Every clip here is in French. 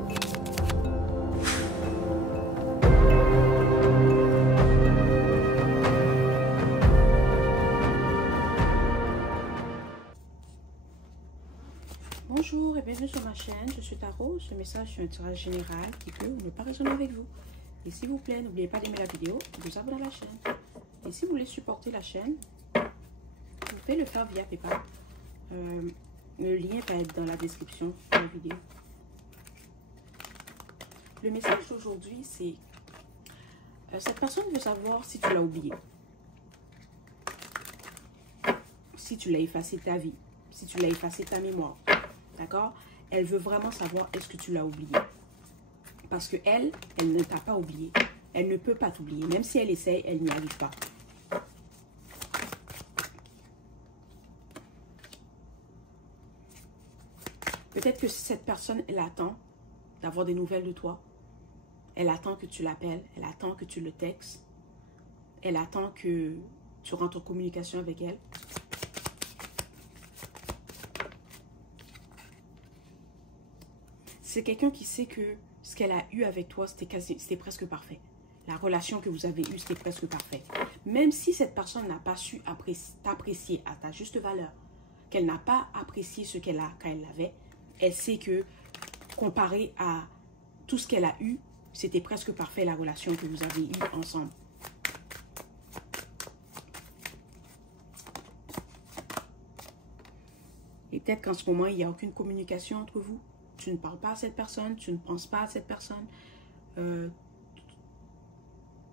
Bonjour et bienvenue sur ma chaîne, je suis Tarot. Ce message est un tirage général qui peut ou ne pas résonner avec vous. Et s'il vous plaît, n'oubliez pas d'aimer la vidéo et de vous abonner à la chaîne. Et si vous voulez supporter la chaîne, vous pouvez le faire via PayPal. Le lien va être dans la description de la vidéo. Le message d'aujourd'hui, c'est cette personne veut savoir si tu l'as oublié. Si tu l'as effacé de ta vie. Si tu l'as effacé de ta mémoire. D'accord? Elle veut vraiment savoir est-ce que tu l'as oublié. Parce que elle ne t'a pas oublié. Elle ne peut pas t'oublier. Même si elle essaye, elle n'y arrive pas. Peut-être que cette personne, elle attend d'avoir des nouvelles de toi. Elle attend que tu l'appelles. Elle attend que tu le textes. Elle attend que tu rentres en communication avec elle. C'est quelqu'un qui sait que ce qu'elle a eu avec toi, c'était presque parfait. La relation que vous avez eue, c'était presque parfait. Même si cette personne n'a pas su t'apprécier à ta juste valeur, qu'elle n'a pas apprécié ce qu'elle a quand elle l'avait, elle sait que comparé à tout ce qu'elle a eu, c'était presque parfait la relation que vous avez eue ensemble. Et peut-être qu'en ce moment, il n'y a aucune communication entre vous. Tu ne parles pas à cette personne, tu ne penses pas à cette personne.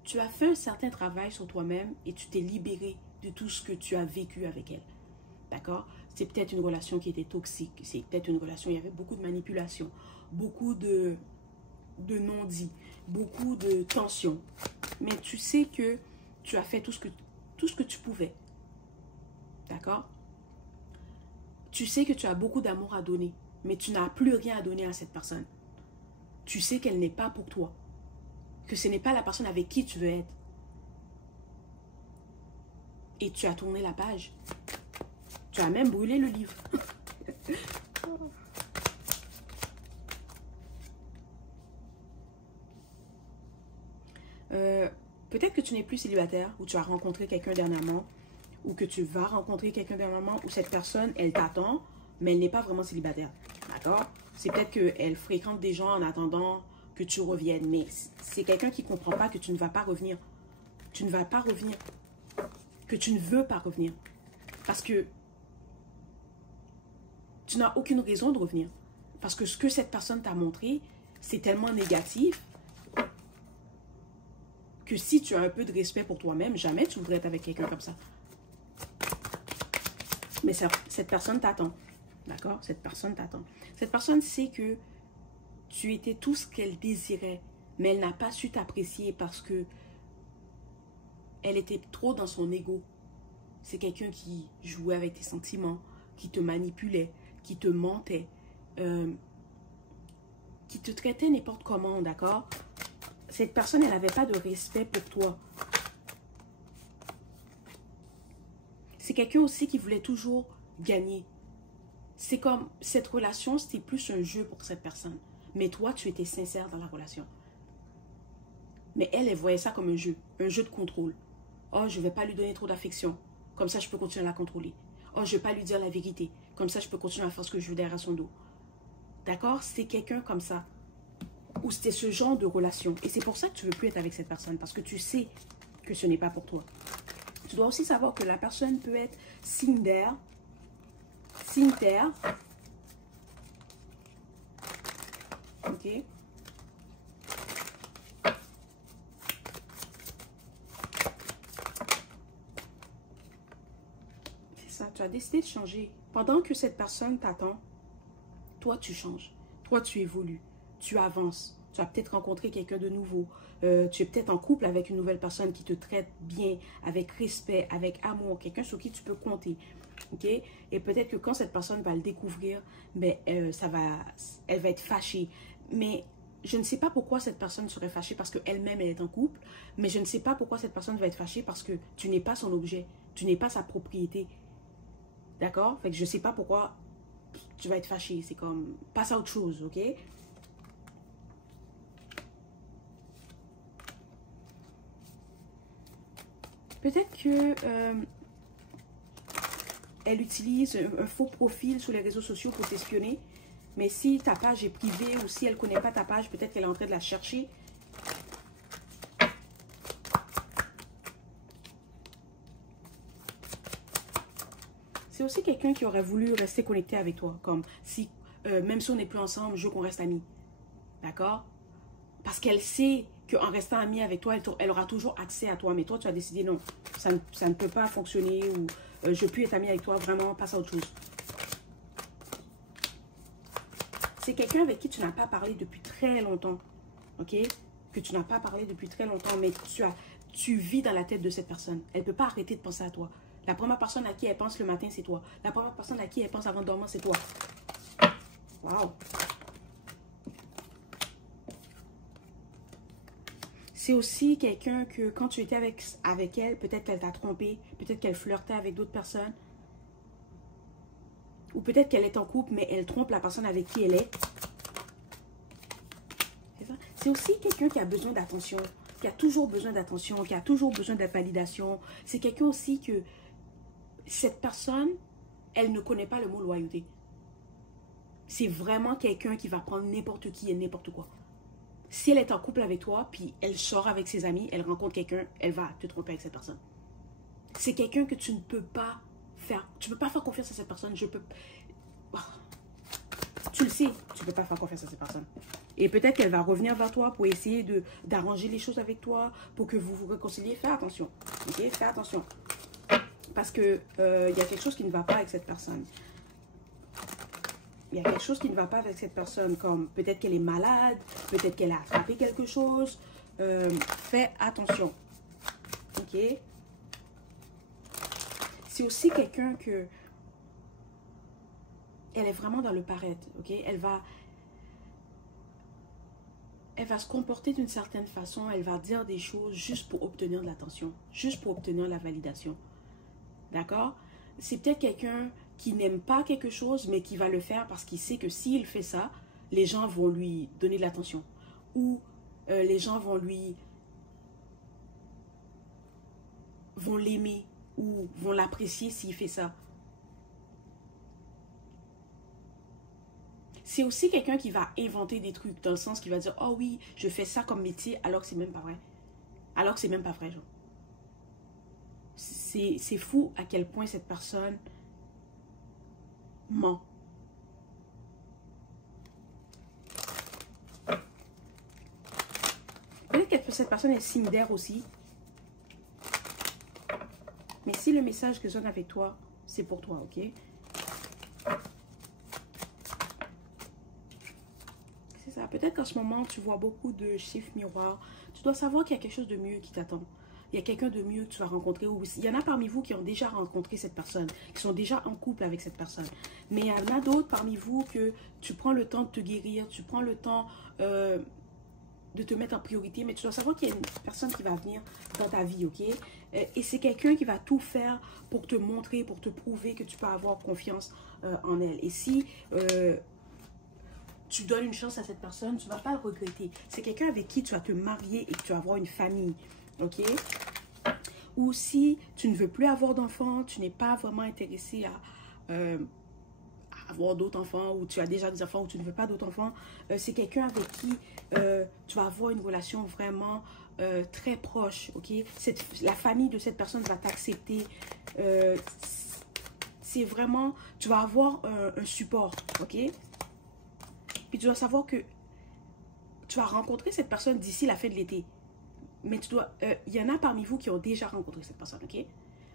Tu as fait un certain travail sur toi-même et tu t'es libéré de tout ce que tu as vécu avec elle. D'accord? C'est peut-être une relation qui était toxique. C'est peut-être une relation où il y avait beaucoup de manipulation, beaucoup de non-dits, beaucoup de tensions. Mais tu sais que tu as fait tout ce que tu pouvais. D'accord? Tu sais que tu as beaucoup d'amour à donner. Mais tu n'as plus rien à donner à cette personne. Tu sais qu'elle n'est pas pour toi. Que ce n'est pas la personne avec qui tu veux être. Et tu as tourné la page. Tu as même brûlé le livre. Peut-être que tu n'es plus célibataire ou tu as rencontré quelqu'un dernièrement ou que tu vas rencontrer quelqu'un dernièrement ou cette personne, elle t'attend, mais elle n'est pas vraiment célibataire. D'accord? C'est peut-être qu'elle fréquente des gens en attendant que tu reviennes. Mais c'est quelqu'un qui ne comprend pas que tu ne vas pas revenir. Tu ne vas pas revenir. Que tu ne veux pas revenir. Parce que tu n'as aucune raison de revenir. Parce que ce que cette personne t'a montré, c'est tellement négatif que si tu as un peu de respect pour toi-même, jamais tu voudrais être avec quelqu'un comme ça. Mais cette personne t'attend. D'accord? Cette personne t'attend. Cette personne sait que tu étais tout ce qu'elle désirait, mais elle n'a pas su t'apprécier parce que elle était trop dans son ego. C'est quelqu'un qui jouait avec tes sentiments, qui te manipulait, qui te mentait, qui te traitait n'importe comment, d'accord? Cette personne, elle n'avait pas de respect pour toi. C'est quelqu'un aussi qui voulait toujours gagner. C'est comme, cette relation, c'était plus un jeu pour cette personne. Mais toi, tu étais sincère dans la relation. Mais elle voyait ça comme un jeu de contrôle. Oh, je ne vais pas lui donner trop d'affection. Comme ça, je peux continuer à la contrôler. Oh, je ne vais pas lui dire la vérité. Comme ça, je peux continuer à faire ce que je veux derrière son dos. D'accord? C'est quelqu'un comme ça. Ou c'était ce genre de relation. Et c'est pour ça que tu ne veux plus être avec cette personne. Parce que tu sais que ce n'est pas pour toi. Tu dois aussi savoir que la personne peut être signe d'air. Signe terre. Ok. C'est ça. Tu as décidé de changer. Pendant que cette personne t'attend, toi tu changes. Toi tu évolues. Tu avances. Tu as peut-être rencontré quelqu'un de nouveau. Tu es peut-être en couple avec une nouvelle personne qui te traite bien, avec respect, avec amour. Quelqu'un sur qui tu peux compter. Ok? Et peut-être que quand cette personne va le découvrir, ben, elle va être fâchée. Mais je ne sais pas pourquoi cette personne serait fâchée parce qu'elle-même, elle est en couple. Mais je ne sais pas pourquoi cette personne va être fâchée parce que tu n'es pas son objet. Tu n'es pas sa propriété. D'accord? Fait que je ne sais pas pourquoi tu vas être fâché. C'est comme, passe à autre chose, ok? Peut-être que elle utilise un faux profil sur les réseaux sociaux pour t'espionner. Mais si ta page est privée ou si elle ne connaît pas ta page, peut-être qu'elle est en train de la chercher. C'est aussi quelqu'un qui aurait voulu rester connecté avec toi. Comme si, même si on n'est plus ensemble, je veux qu'on reste amis. D'accord? Parce qu'elle sait qu'en restant amie avec toi, elle aura toujours accès à toi. Mais toi, tu as décidé non, ça ne peut pas fonctionner ou je peux plus être amie avec toi. Vraiment, passe à autre chose. C'est quelqu'un avec qui tu n'as pas parlé depuis très longtemps. Ok? Que tu n'as pas parlé depuis très longtemps, mais tu vis dans la tête de cette personne. Elle ne peut pas arrêter de penser à toi. La première personne à qui elle pense le matin, c'est toi. La première personne à qui elle pense avant de dormir, c'est toi. Wow! C'est aussi quelqu'un que quand tu étais avec elle, peut-être qu'elle t'a trompé, peut-être qu'elle flirtait avec d'autres personnes. Ou peut-être qu'elle est en couple, mais elle trompe la personne avec qui elle est. C'est aussi quelqu'un qui a besoin d'attention, qui a toujours besoin d'attention, qui a toujours besoin de validation. C'est quelqu'un aussi que cette personne, elle ne connaît pas le mot loyauté. C'est vraiment quelqu'un qui va prendre n'importe qui et n'importe quoi. Si elle est en couple avec toi, puis elle sort avec ses amis, elle rencontre quelqu'un, elle va te tromper avec cette personne. C'est quelqu'un que tu ne peux pas faire. Tu ne peux pas faire confiance à cette personne. Tu le sais, tu ne peux pas faire confiance à cette personne. Et peut-être qu'elle va revenir vers toi pour essayer d'arranger les choses avec toi, pour que vous vous réconciliez. Fais attention. Ok? Fais attention. Parce que y a quelque chose qui ne va pas avec cette personne. Il y a quelque chose qui ne va pas avec cette personne, comme peut-être qu'elle est malade, peut-être qu'elle a attrapé quelque chose. Fais attention. Ok? C'est aussi quelqu'un que... Elle est vraiment dans le paraître, ok? Elle va se comporter d'une certaine façon, elle va dire des choses juste pour obtenir de l'attention, juste pour obtenir la validation. D'accord? C'est peut-être quelqu'un qui n'aime pas quelque chose, mais qui va le faire parce qu'il sait que s'il fait ça, les gens vont lui donner de l'attention. Ou les gens vont l'aimer ou vont l'apprécier s'il fait ça. C'est aussi quelqu'un qui va inventer des trucs, dans le sens qu'il va dire « Oh oui, je fais ça comme métier, alors que c'est même pas vrai. » Alors que c'est même pas vrai, genre. C'est fou à quel point cette personne ment. Peut-être que cette personne est signe d'air aussi. Mais si le message que je donne avec toi, c'est pour toi, ok? Peut-être qu'en ce moment, tu vois beaucoup de chiffres miroirs. Tu dois savoir qu'il y a quelque chose de mieux qui t'attend. Il y a quelqu'un de mieux que tu vas rencontrer. Ou il y en a parmi vous qui ont déjà rencontré cette personne, qui sont déjà en couple avec cette personne. Mais il y en a d'autres parmi vous que tu prends le temps de te guérir, tu prends le temps de te mettre en priorité. Mais tu dois savoir qu'il y a une personne qui va venir dans ta vie, ok? Et c'est quelqu'un qui va tout faire pour te montrer, pour te prouver que tu peux avoir confiance en elle. Et si... tu donnes une chance à cette personne, tu ne vas pas le regretter. C'est quelqu'un avec qui tu vas te marier et que tu vas avoir une famille. Ok? Ou si tu ne veux plus avoir d'enfants, tu n'es pas vraiment intéressé à avoir d'autres enfants, ou tu as déjà des enfants, ou tu ne veux pas d'autres enfants, c'est quelqu'un avec qui tu vas avoir une relation vraiment très proche. Ok? La famille de cette personne va t'accepter. C'est vraiment, tu vas avoir un support. Ok? Puis tu dois savoir que tu vas rencontrer cette personne d'ici la fin de l'été. Mais il y en a parmi vous qui ont déjà rencontré cette personne, ok?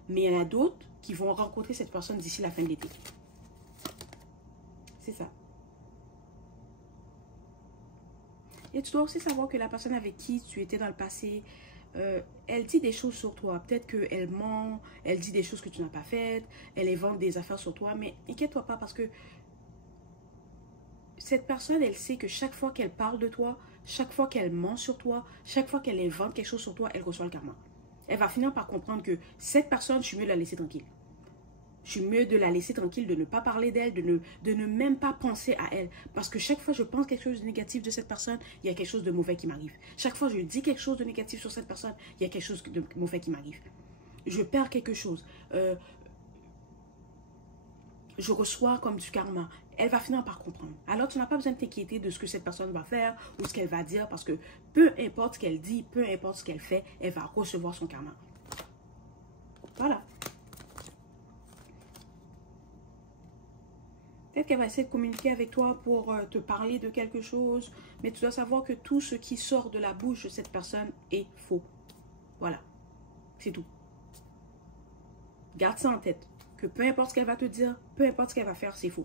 Mais il y en a d'autres qui vont rencontrer cette personne d'ici la fin de l'été. C'est ça. Et tu dois aussi savoir que la personne avec qui tu étais dans le passé, elle dit des choses sur toi. Peut-être qu'elle ment, elle dit des choses que tu n'as pas faites, elle invente des affaires sur toi. Mais inquiète-toi pas parce que cette personne, elle sait que chaque fois qu'elle parle de toi, chaque fois qu'elle ment sur toi, chaque fois qu'elle invente quelque chose sur toi, elle reçoit le karma. Elle va finir par comprendre que cette personne, je suis mieux de la laisser tranquille. Je suis mieux de la laisser tranquille, de ne pas parler d'elle, de ne même pas penser à elle. Parce que chaque fois que je pense quelque chose de négatif de cette personne, il y a quelque chose de mauvais qui m'arrive. Chaque fois que je dis quelque chose de négatif sur cette personne, il y a quelque chose de mauvais qui m'arrive. je perds quelque chose. Je reçois comme du karma. Elle va finir par comprendre. Alors, tu n'as pas besoin de t'inquiéter de ce que cette personne va faire ou ce qu'elle va dire parce que peu importe ce qu'elle dit, peu importe ce qu'elle fait, elle va recevoir son karma. Voilà. Peut-être qu'elle va essayer de communiquer avec toi pour te parler de quelque chose, mais tu dois savoir que tout ce qui sort de la bouche de cette personne est faux. Voilà. C'est tout. Garde ça en tête. Que peu importe ce qu'elle va te dire, peu importe ce qu'elle va faire, c'est faux.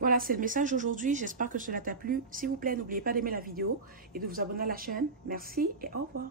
Voilà, c'est le message d'aujourd'hui. J'espère que cela t'a plu. S'il vous plaît, n'oubliez pas d'aimer la vidéo et de vous abonner à la chaîne. Merci et au revoir.